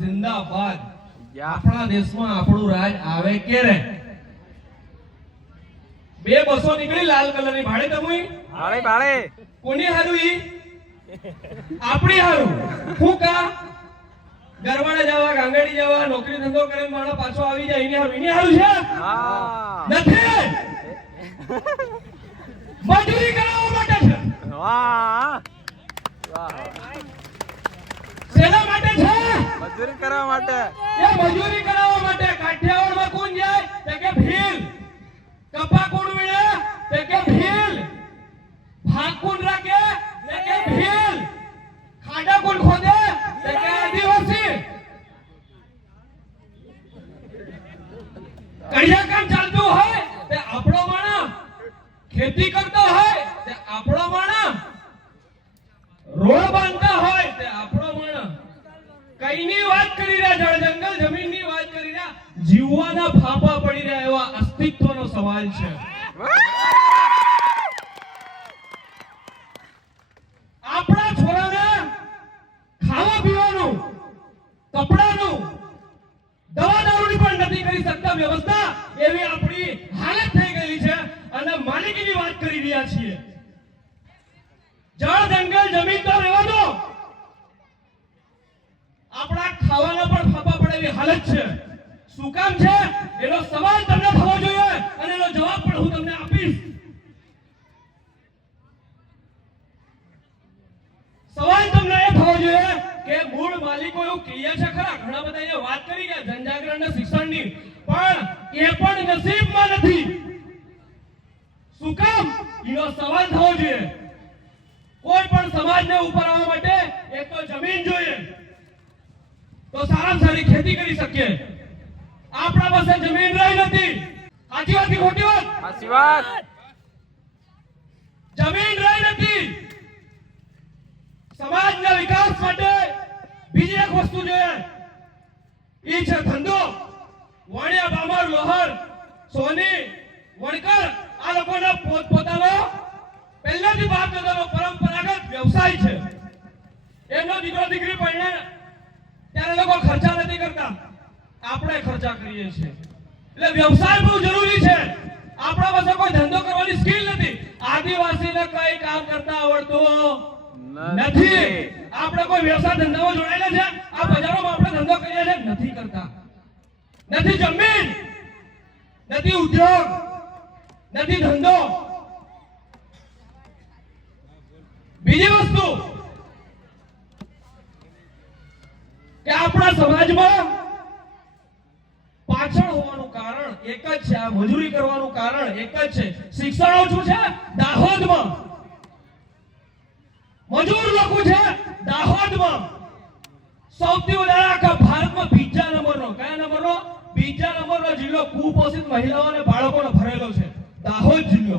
જિંદાબાદ. આપણા દેશમાં આપણું રાજ આવે કે રે. બે બસો નીકળી લાલ કલરની ભાડે તમુઈ ભાડે કોની હારું ઈ આપણી હારું. હું કા ગરવાડે જવા ગાંગડી જવા નોકરી ધંધો કરીને માણસ પાછો આવી જાય એની હારું છે નથી. મજૂરી કરાવવા માટે છે. વાહ શેના માટે છે? મજૂરી કરવા માટે. એ મજૂરી કરાવવા માટે. કાઠિયાવાડમાં કોણ જાય તે કે ભીલ. કપા કોણ વીણે તે કે ભીલ. ભાગ કોણ રાખે તે કે ભીલ. ખાડા કોણ ખોદે તે કે આદિવાસી. કડિયા કામ ચાલતું હોય તે આપણો માણસ. ખેતી કરતો હોય તે આપણો માણસ. રોડ બાંધતા હોય તે આપણો માણસ. કઈની વાત કરી રહ્યા? જળ જંગલ જમીનની વાત કરી રહ્યા. જીવવાના ફાફા પડી રહ્યા એવા અસ્તિત્વનો સવાલ છે. આપણા છોરાને ખાવા પીવાનું, કપડાનું, દવા દારૂની પણ નથી કરી શકતા વ્યવસ્થા. એવી આપણી હાલત થઈ ગઈ છે અને માલિકીની વાત કરી રહ્યા છીએ. જળ જંગલ જમીન તો રહેવા દો, આપણા ખાવાના પણ ફાફા પડે એવી હાલત છે. શું કામ છે એનો સવાલ તમને થવો જોઈએ અને એનો જવાબ પણ હું તમને આપીશ. સવાલ તમને એ થવો જોઈએ કે મૂળ માલિકો એવું કહે છે ખરા, ઘણા બધા અહીંયા વાત કરી ગયા જનજાગરણ અને શિક્ષણની, પણ એ પણ નસીબમાં નથી. શું કામ એનો સવાલ થવો જોઈએ. કોઈ પણ સમાજને ઉપર આવવા માટે એક તો જમીન જોઈએ, તો સારામાં સારી ખેતી કરી શકીએ. આપણા પાસે જમીન રહી નથી. સાચી વાત કે ખોટી વાત? સાચી વાત. જમીન રહી નથી. સમાજના વિકાસ માટે બીજી એક વસ્તુ જોઈએ, એ છે ધંધો. વાણિયા, બામર, લોહર, સોની, વણકર આ લોકોનો પોતપોતાનો પહેલાથી બાપ દાદાનો પરંપરાગત વ્યવસાય છે. એમનો દીકરો દીકરી પરણે ત્યારે લોકો ખર્ચા નથી કરતા, આપણે ખર્ચા કરીએ છીએ. એટલે વ્યવસાય બહુ જરૂરી છે. આપણા પાસે કોઈ ધંધો કરવાની સ્કિલ નથી. આદિવાસીને કઈ કામ કરતા આવડતું નથી. આપણે કોઈ વ્યવસાય ધંધામાં જોડાયેલા છે? આ બજારોમાં આપણે ધંધો કરીએ છીએ? નથી કરતા. નથી જમીન, નથી ઉદ્યોગ, નથી ધંધો. બીજી વસ્તુ કે આપણા સમાજમાં પાછળ હોવાનું કારણ એક જ છે. આ મજૂરી કરવાનું કારણ એક જ છે. શિક્ષણ ઓછું છે દાહોદમાં, મજૂર લોકો છે દાહોદમાં. સૌથી વધારે આખા ભારતમાં બીજા નંબરનો, કયા નંબરનો? બીજા નંબરનો જિલ્લો કુપોષિત મહિલાઓ અને બાળકોનો ભરેલો છે દાહોદ જિલ્લો.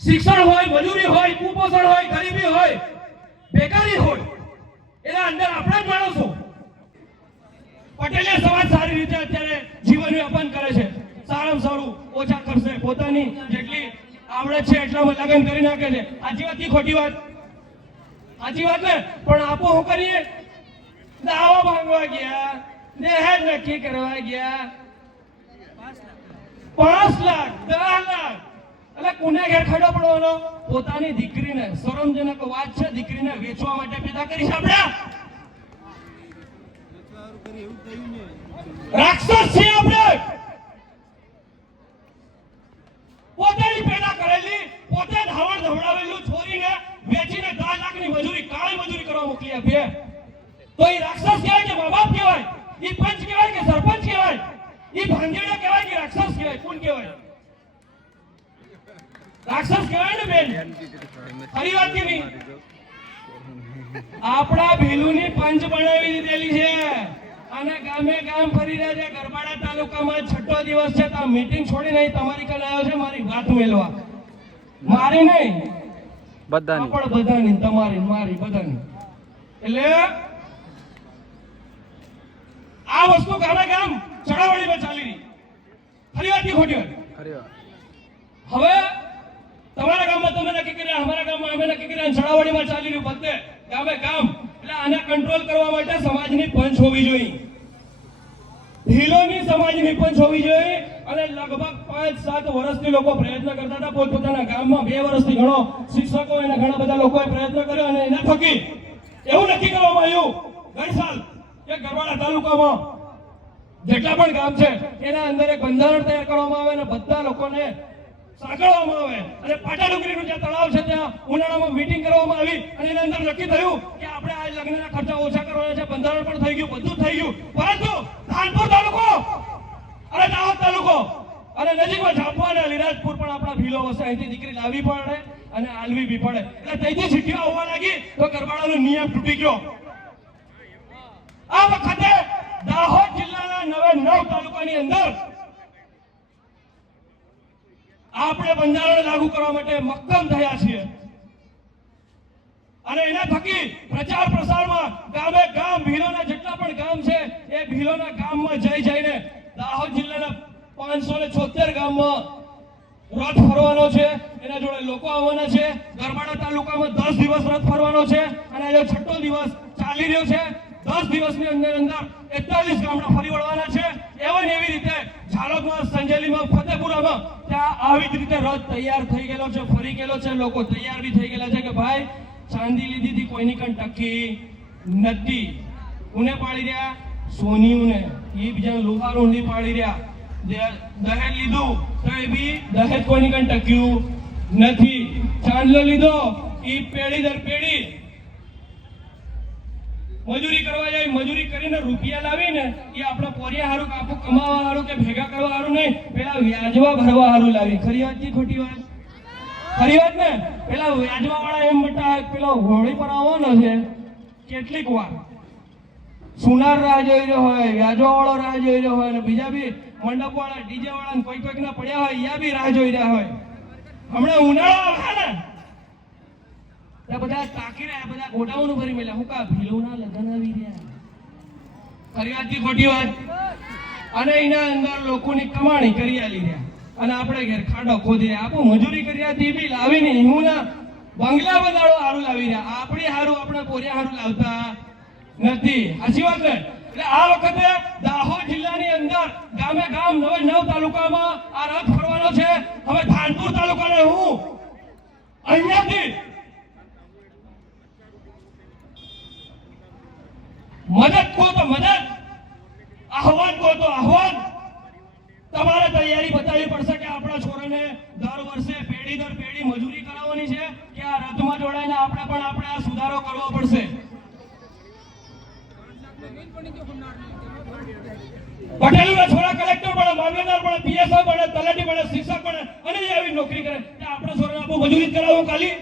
શિક્ષણ હોય, મજૂરી હોય, કુપોષણ હોય, ગરીબી હોય, બેકારી હોય, એના અંદર આપણા જ માણસો. પટેલિયા સમાજ સારી રીતે અત્યારે જીવન યાપન કરે છે. સારામાં સારું ઓછા ખર્ચે પોતાની જેટલી આવડત છે એટલામાં લગ્ન કરી નાખે છે. સાચી વાત કે ખોટી વાત? સાચી વાત ને? પણ આપો શું કરીએ? દાવા ભાંગવા ગયા, દહેજ નક્કી કરવા ગયા, 5 લાખ 10 લાખ. એટલે કોને ઘેર ખાડો પડવાનો? પોતાની દીકરીને. શરમજનક વાત છે. દીકરીને વેચવા માટે પેદા કરી છે આપણે. રાક્ષસ છે આપણે. પોતાની પેદા કરેલી, પોતે ધાવણ ધવડાવેલું છોરીને વેચીને 10 લાખની મજૂરી, કાળી મજૂરી કરવા મોકલી આપીએ તો એ રાક્ષસ કહેવાય કે મા બાપ કહેવાય? એ પંચ કહેવાય કે સરપંચ કહેવાય? એ ભાંગેડા કહેવાય કે રાક્ષસ કહેવાય? કોણ કહેવાય? રાક્ષસ કહેવાય ને બેન. ખરી વાત કે નહીં? આપણા ભીલુની પંચ બનાવી દીધેલી છે અને ગામે ગામ ફરી રહ્યા છે. ગરબાડા તાલુકામાં 6ઠો દિવસ છે. તો મીટિંગ છોડી નહીં તમારી કને આવ્યો છે મારી વાત મેળવા. મારી નહીં, બધાની. પણ બધાની, તમારી મારી બધાની. એટલે આ વસ્તુ ગામે ગામ ચડાવડીમાં ચાલી રહી. ખરી વાત કે ખોટી વાત? ખરી વાત. હવે તમારા ગામમાં તમે નક્કી કર્યા, અમારા ગામમાં અમે નક્કી કર્યા, ચડાવડીમાં ચાલી રહ્યું બધે ગામે ગામ. એટલે આને કંટ્રોલ કરવા માટે સમાજની પંચ હોવી જોઈએ, ભીલોની સમાજની પંચ હોવી જોઈએ. અને લગભગ 5-7 વર્ષથી લોકો પ્રયત્ન કરતા હતા પોતપોતાના ગામમાં. 2 વર્ષથી ઘણો શિક્ષકો અને ઘણા બધા લોકોએ પ્રયત્ન કર્યો અને એના થકી એવું નક્કી કરવામાં આવ્યું ગઈ સાલ કે ગરવાડા તાલુકામાં જેટલા પણ ગામ છે એના અંદર એક બંધારણ તૈયાર કરવામાં આવે અને બધા લોકોને સાંકળવામાં આવે. અને પાટાડુંગરીનું જે તળાવ છે ત્યાં ઉનાળામાં મીટિંગ કરવામાં આવી અને એના અંદર નક્કી થયું કે આપણે આ લગ્નના ખર્ચા ઓછા કરવાના છે. બંધારણ પણ થઈ ગયું, બધું થઈ ગયું, પરંતુ ધાનપુર તાલુકો અને દાહોદ તાલુકો અને નજીકમાં ઝાપવા અને લીરાજપુર પણ આપણા ભીલો વસે. અહીંથી દીકરી લાવવી પડે અને આલવી બી પડે. એટલે ત્યાંથી ચીઠીઓ આવવા લાગી તો ગરબાડાનો નિયમ તૂટી ગયો. આ વખતે દાહોદ જિલ્લાના 9 તાલુકાની અંદર આપણે બંધારણ લાગુ કરવા માટે મક્કમ થયા છીએ. અને એના થકી પ્રચાર પ્રસારમાં ગામે ગામ ભીલોના જેટલા પણ ગામ છે એ ભીલોના ગામમાં જઈને દાહોદ જિલ્લાના 576 ગામમાં રથ ફરવાનો છે. એના જોડે લોકો આવવાના છે. ગરબાડા તાલુકામાં 10 દિવસ રથ ફરવાનો છે અને આજે 6ઠો દિવસ ચાલી રહ્યો છે. 10 દિવસની અંદર 41 ગામડા ફરી વળવાના છે. એવી રીતે ઝાલોદમાં, સંજેલીમાં, ફતેપુરામાં ત્યાં આવી જ રીતે રથ તૈયાર થઈ ગયેલો છે, ફરી ગયેલો છે. લોકો તૈયાર બી થઈ ગયેલા છે કે ભાઈ ચાંદી લીધી હતી કોઈની કણ ટકી નથી. ઉને પાડી રહ્યા સોનીઓને, એ બીજા લોહારું નહીં પાડી રહ્યા. દહેજ લીધું તો એ બી દહેજ કોઈની કણ ટક્યું નથી. ચાંદલો લીધો એ પેઢી દર પેઢી મજૂરી કરવા જાય, મજૂરી કરીને રૂપિયા લાવીને એ આપણા પોરિયા હારું કાપુ કમાવા હારું કે ભેગા કરવા હારું નહીં, પેલા વ્યાજવા ભરવા હારું લાવી. ખરી વાત છે ખોટી વાત? ખરી વાત ને? પેલા વ્યાજવા વાળા એમ બટા પેલા હોળી પર આવવાનો છે કેટલીક વાર સુનાર રાહ જોઈ રહ્યો હોય, વ્યાજવા વાળો રાહ જોઈ રહ્યો હોય અને બીજા બી મંડપ વાળા, ડીજે વાળા કોઈક ના પડ્યા હોય યા બી રાહ જોઈ રહ્યા હોય. હમણાં ઉનાળો આવે ને ત્યાં બધા તાકી રહ્યા, બધા ગોડાઉન ભરી મેલ્યા. હું કા ભીલોના લગ્ન આવી રહ્યા. ખરી વાત થી ખોટી વાત? અને એના અંદર લોકોની કમાણી કરી આલી રહ્યા અને આપણે ઘેર ખાડો ખોદી રહ્યા. આપણું મજૂરી કર્યા તે બી લાવી નહીં. હું ના બંગલા બંધાડો હારું લાવી રહ્યા. આપણી હારું આપણા પોરિયા હારું લાવતા નથી. સાચી વાત ને? એટલે આ વખતે દાહોદ જિલ્લાની અંદર ગામે ગામ 9 તાલુકામાં આ રથ ફરવાનો છે. હવે ધાનપુર તાલુકાને હું અહીંયાથી મદદ કહો તો મદદ, આહવાન કહો તો આહવાન. તમારે તૈયારી બતાવવી પડશે કે આપણા છોરાને દર વર્ષે પેઢી દર પેઢી મજૂરી કરાવવાની છે કે આ રથમાં જોડાઈને આપણે આ સુધારો કરવો પડશે. પટેલના છોરા કલેક્ટર બને, મામલતદાર બને, પીએસઆઈ બને, તલાટી બને, શિક્ષક બને અને એવી નોકરી કરે. આપણા છોરાને આપણું મજૂરી કરાવવું ખાલી